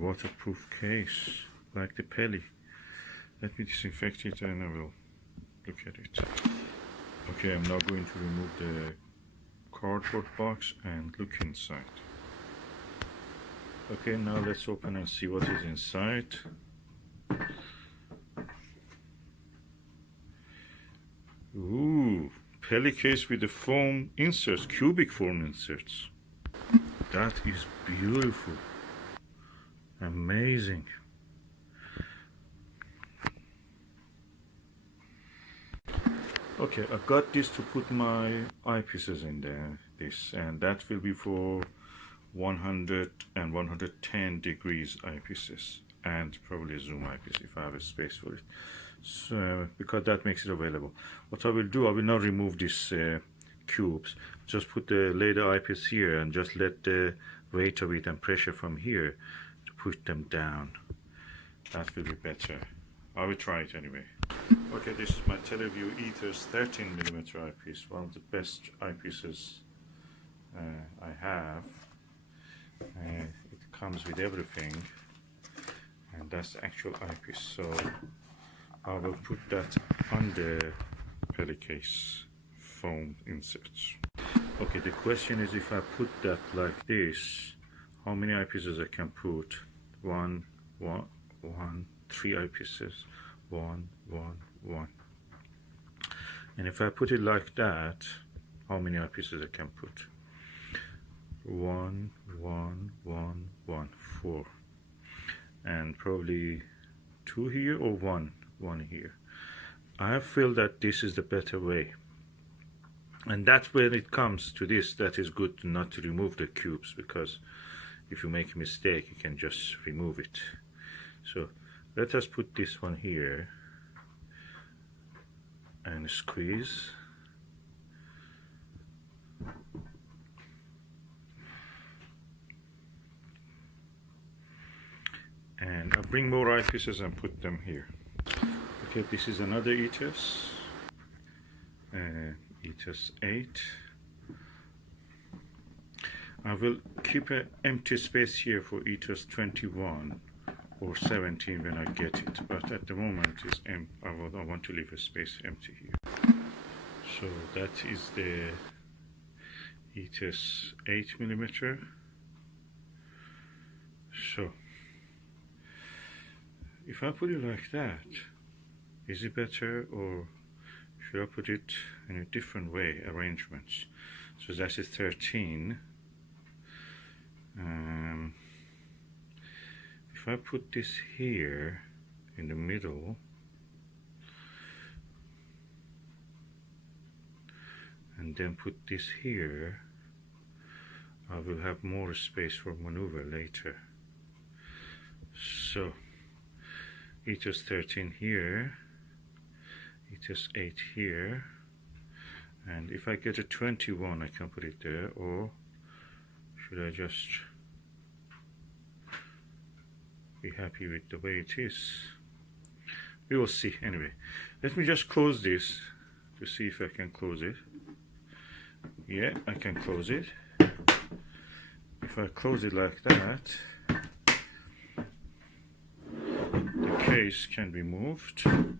waterproof case, like the Peli. Let me disinfect it and I will look at it. Okay, I'm now going to remove the cardboard box and look inside. Okay, now let's open and see what is inside. Ooh, Peli case with the foam inserts, cubic foam inserts. That is beautiful. Amazing. Okay, I got this to put my eyepieces in there, and that will be for 100 and 110 degrees eyepieces, and probably a zoom eyepiece if I have a space for it. So, because that makes it available. What I will do, I will not remove these cubes, just put the laser eyepiece here and just let the weight of it and pressure from here to push them down. That will be better. I will try it anyway. Okay, this is my Televue Ethos 13mm eyepiece, one of the best eyepieces I have. It comes with everything, and that's the actual eyepiece, so I will put that on the Peli case foam inserts. Okay, the question is, if I put that like this, how many eyepieces I can put? Three eyepieces. One. And if I put it like that, how many eyepieces I can put? 1, 4. And probably 2 here or 1 here. I feel that this is the better way. And that's when it comes to this, that is good not to remove the cubes, because if you make a mistake, you can just remove it. So let us put this one here and squeeze. And I'll bring more eyepieces and put them here. Okay, this is another Ethos. Ethos 8. I will keep an empty space here for Ethos 21 or 17 when I get it, but at the moment it's empty. I want to leave a space empty here. So that is the Ethos 8mm. So if I put it like that, is it better, or should I put it in a different way, arrangements? So that is 13. If I put this here in the middle, and then put this here, I will have more space for maneuver later. So Ethos 13 here, Ethos 8 here, and if I get a 21, I can put it there, or should I just be happy with the way it is? We will see. Anyway, let me just close this to see if I can close it. Yeah, I can close it. If I close it like that, the case can be moved, and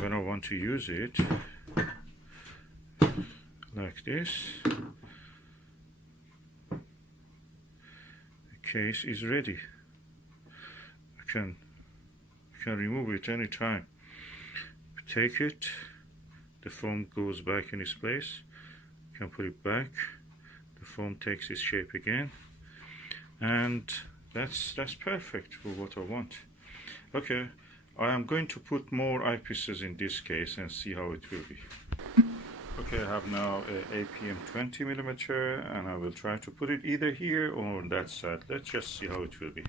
when I want to use it like this, the case is ready. I can remove it anytime. Take it, the foam goes back in its place. You can put it back, the foam takes its shape again, and that's perfect for what I want. Okay, I am going to put more eyepieces in this case and see how it will be. Okay, I have now a APM 20mm, and I will try to put it either here or on that side. Let's just see how it will be.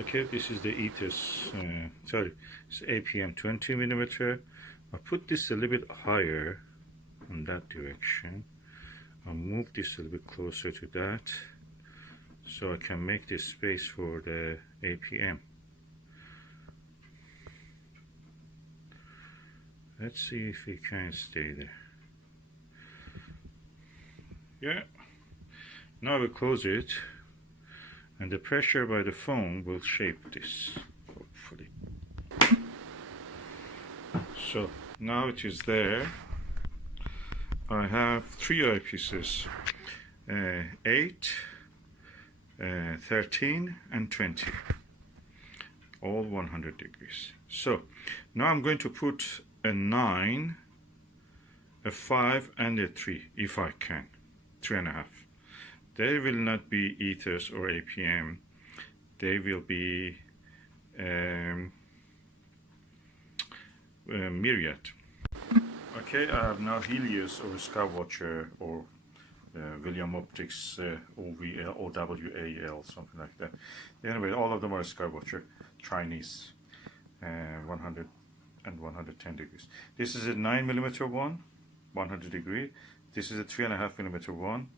Okay, this is the Ethos, it's APM 20mm. I'll put this a little bit higher in that direction. I'll move this a little bit closer to that, so I can make this space for the APM. Let's see if we can stay there. Yeah. Now I will close it, and the pressure by the foam will shape this, hopefully. So now it is there. I have 3 eyepieces, 8, 13 and 20, all 100 degrees. So now I'm going to put a 9, a 5 and a 3 if I can, 3.5. They will not be Ethos or APM, they will be Myriad. Okay, I have now Helios or Skywatcher or William Optics OVL, OWAL, something like that. Anyway, all of them are Skywatcher, Chinese, 100 and 110 degrees. This is a 9mm one, 100 degree. This is a 3.5mm one.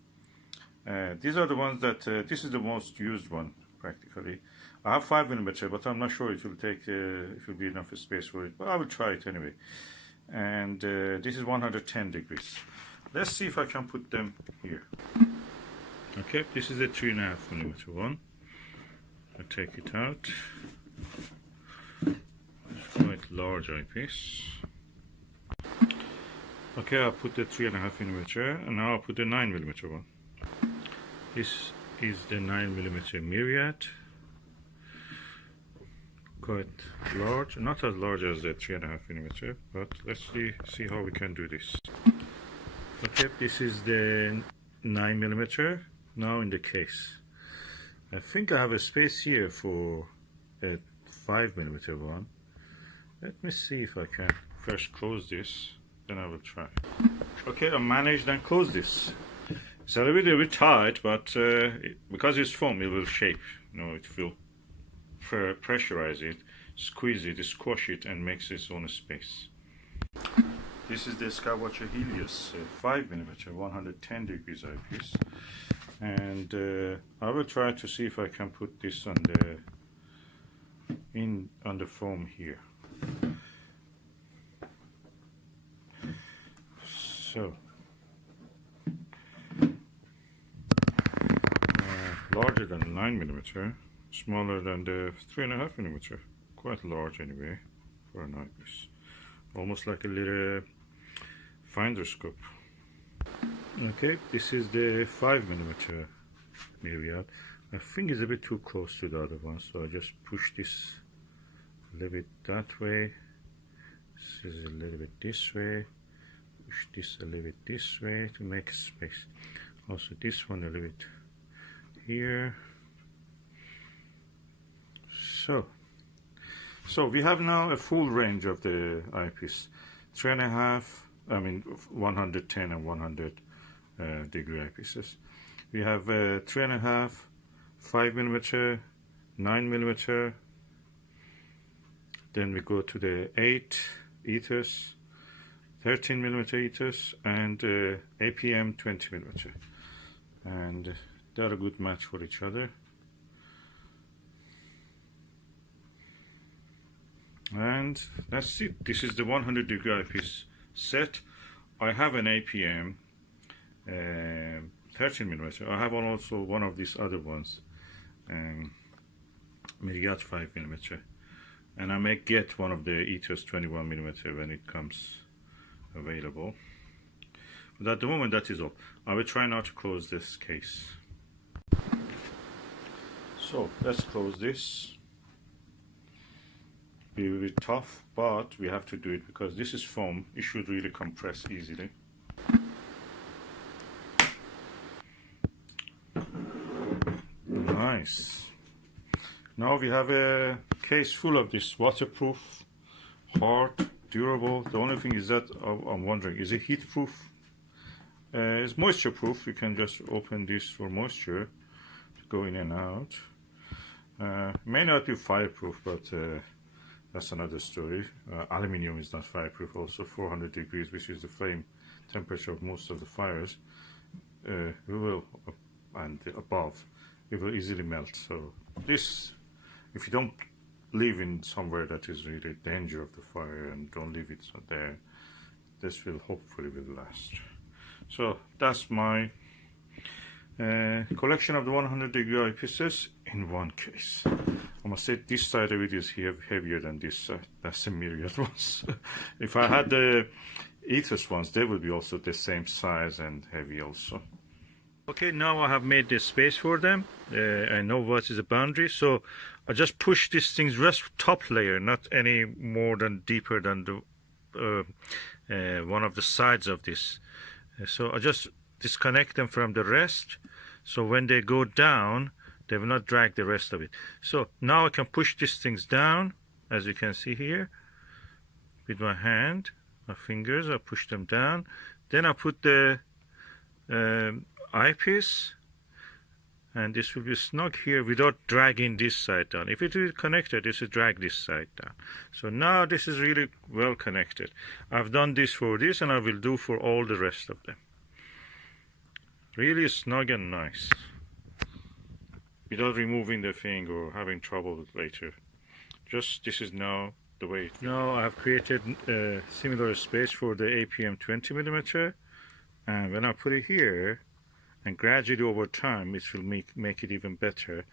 These are the ones that, this is the most used one practically. I have 5mm, but I'm not sure it will take, it will be enough space for it, but I will try it anyway. And this is 110 degrees. Let's see if I can put them here. Okay, this is a 3.5mm one. I take it out. It's quite large eyepiece. Okay, I'll put the 3.5mm, and now I'll put the 9mm one. This is the 9mm Myriad. Quite large, not as large as the 3.5mm, but let's see how we can do this. Okay, this is the 9mm now in the case. I think I have a space here for a 5mm one. Let me see if I can first close this, then I will try. Okay, I managed and closed this. It's a little bit tight, but because it's foam, it will shape. You know, it will pressurize it, squeeze it, squash it, and makes its own space. This is the Skywatcher Helios 5mm 110 degrees eyepiece, and I will try to see if I can put this on the foam here. So larger than 9mm, smaller than the 3.5mm, quite large anyway for an eyepiece, almost like a little finder scope. Okay, this is the 5mm Myriad. I think it's a bit too close to the other one, so I just push this a little bit that way. This is a little bit this way. Push this a little bit this way to make space. Also this one a little bit here. So we have now a full range of the eyepiece, 3.5, I mean 110 and 100 degree eyepieces. We have 3.5, 5mm, 9mm. Then we go to the 8 Ethos, 13mm Ethos, and APM 20mm, and they're a good match for each other. And that's it. This is the 100 degree eyepiece set. I have an APM 13mm. I have also one of these other ones, Myriad 5mm, and I may get one of the Ethos 21mm when it comes available. But at the moment, that is all. I will try now to close this case. So let's close this. Be a bit tough, but we have to do it because this is foam. It should really compress easily. Nice. Now we have a case full of this, waterproof, hard, durable. The only thing is that I'm wondering, is it heat proof? It's moisture proof. You can just open this for moisture to go in and out. May not be fireproof, but that's another story. Aluminium is not fireproof. Also 400 degrees, which is the flame temperature of most of the fires, and above, it will easily melt. So this, if you don't live in somewhere that is really danger of the fire and don't leave it there, this will hopefully will last. So that's my Collection of the 100-degree eyepieces in one case. I must say this side of it is heavier than this side. That's the Myriad ones. If I had the Ethos ones, they would be also the same size and heavy also. Okay, now I have made the space for them. I know what is the boundary, so I just push these things just top layer, not any more than deeper than the one of the sides of this. So I just disconnect them from the rest, so when they go down they will not drag the rest of it. So now I can push these things down, as you can see here, with my hand, my fingers. I push them down, then I put the eyepiece, and this will be snug here without dragging this side down. If it is connected, this will drag this side down. So now this is really well connected. I've done this for this, and I will do for all the rest of them. Really snug and nice, without removing the thing or having trouble later. Just this is now the way. Now I have created a similar space for the APM 20mm, and when I put it here, and gradually over time it will make it even better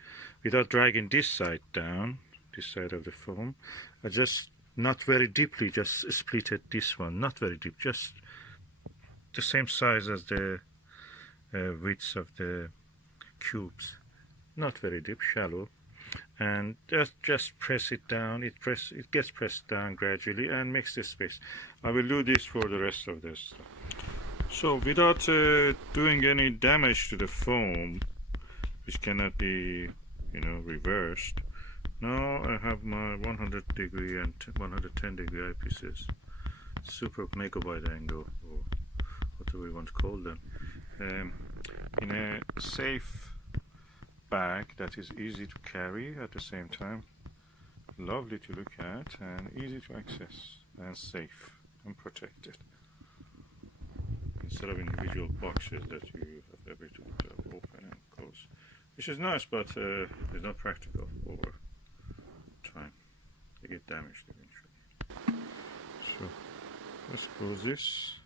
without dragging this side down, this side of the foam. I just, not very deeply, just splitted this one, not very deep, just the same size as the widths of the cubes, not very deep, shallow, and just press it down. It gets pressed down gradually and makes this space. I will do this for the rest of this. So without doing any damage to the foam, which cannot be, reversed, now I have my 100-degree and 110-degree eyepieces, super mega wide angle, or whatever you want to call them, in a safe bag that is easy to carry at the same time, lovely to look at and easy to access and safe and protected, instead of individual boxes that you have every to open and close, which is nice, but it's not practical over time. They get damaged eventually. So let's close this.